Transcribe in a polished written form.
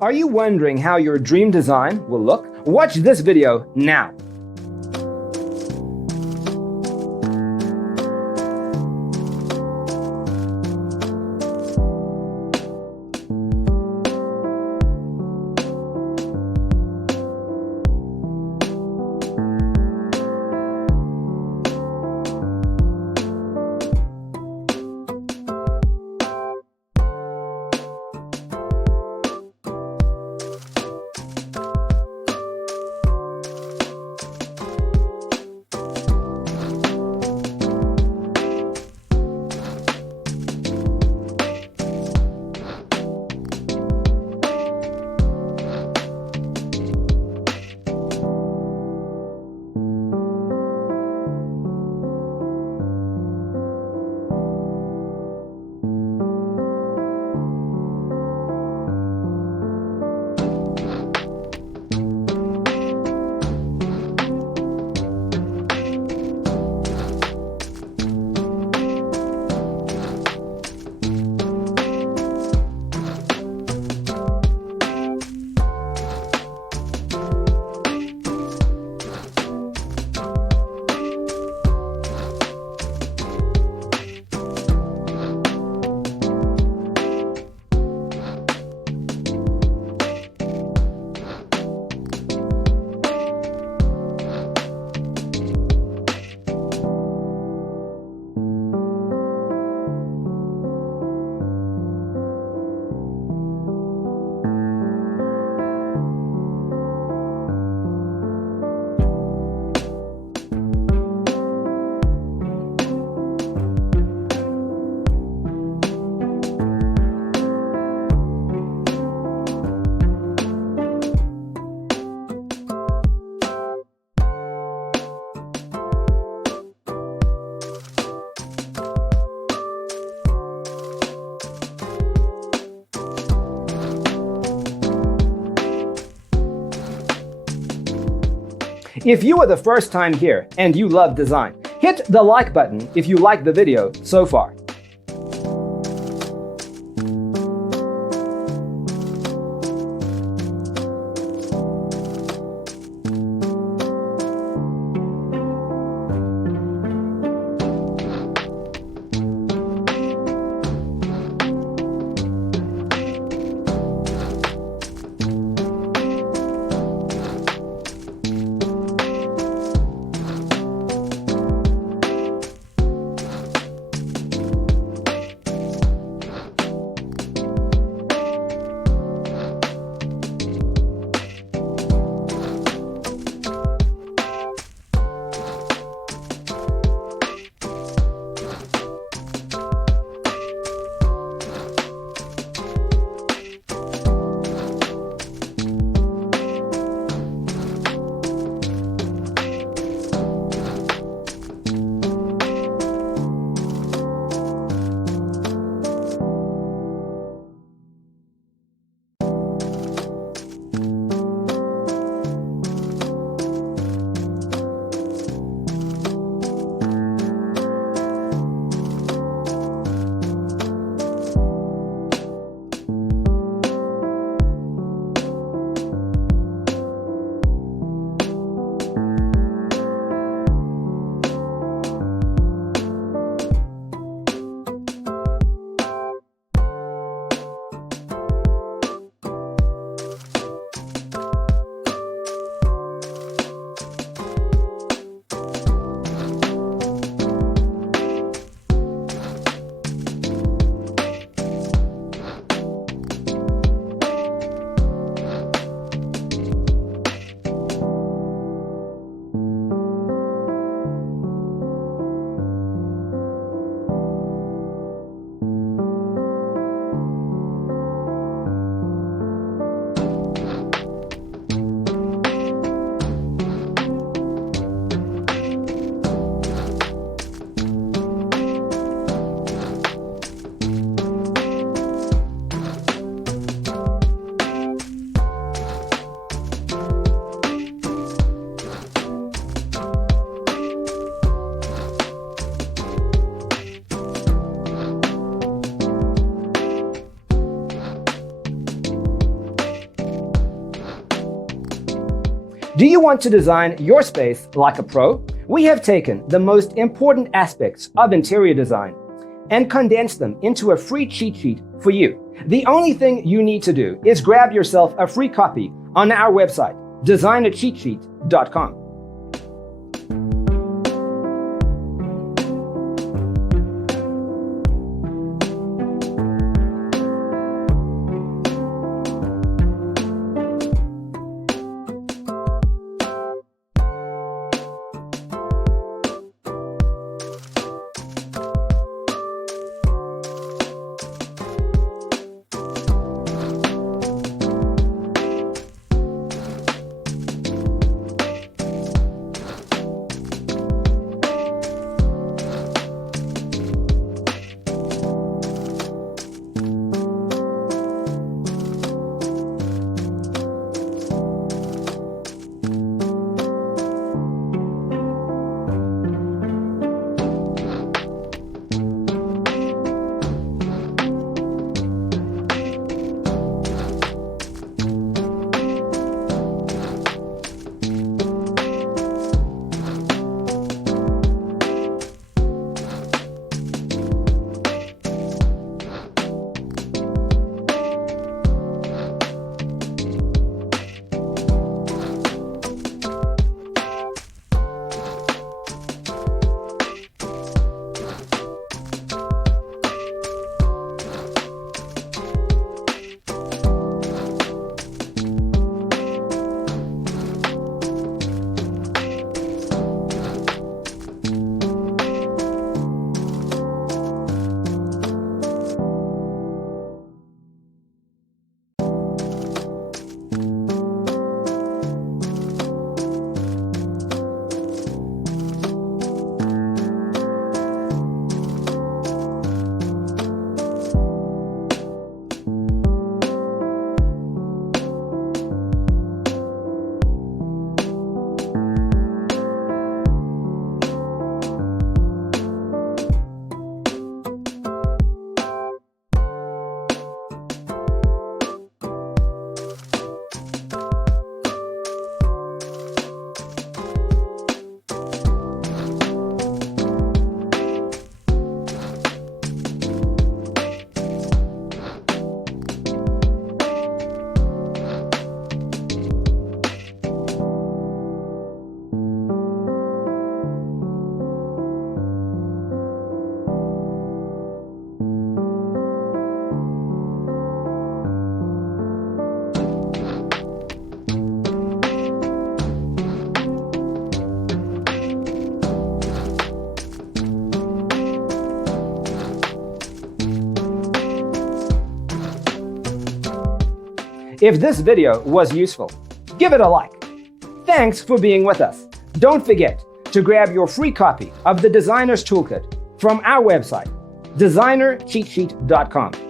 Are you wondering how your dream design will look? Watch this video now. If you are the first time here and you love design, hit the like button if you like the video so far. Do you want to design your space like a pro? We have taken the most important aspects of interior design and condensed them into a free cheat sheet for you. The only thing you need to do is grab yourself a free copy on our website, designercheatsheet.com. If this video was useful, give it a like. Thanks for being with us. Don't forget to grab your free copy of the Designer's Toolkit from our website, designercheatsheet.com.